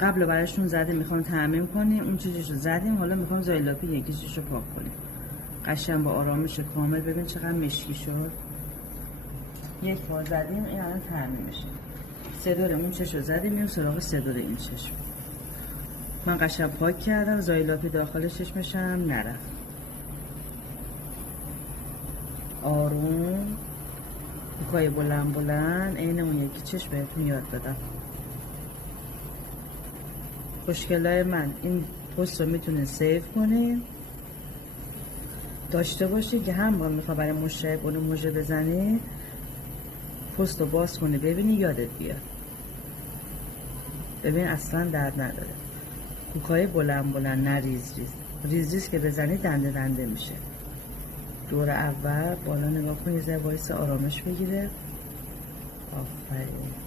قبل براشون زدیم، میخوام تعمیم کنیم. اون چیزشو زدیم، حالا میخوام زایلاپی یکیشو پاک کنیم. قشنگ با آرامش کامل. ببین چقدر مشکی شد. یک بار زدیم، این الان تعمیم میشه. سدور اون چشو زدیم، میام سراغ سدور این چشم. من قشنگ پاک کردم، زایلاپی داخل چشمشم نرفت. آروم پای بلند بلند عین اون یکی چشم بهتون یاد دادم. خوشگلای من این پست رو میتونید سیو کنید داشته باشید که هم با میخواد برای مشتری اون موژه بزنید، پست رو باز کنی ببینی یادت بیاد. ببین اصلا درد نداره. کوکای بلند بلند، نه ریز ریز. ریز ریز که بزنی دنده دنده میشه. دور اول بالا نگاه کن، یه ذره وایس آرامش بگیره. آفرین.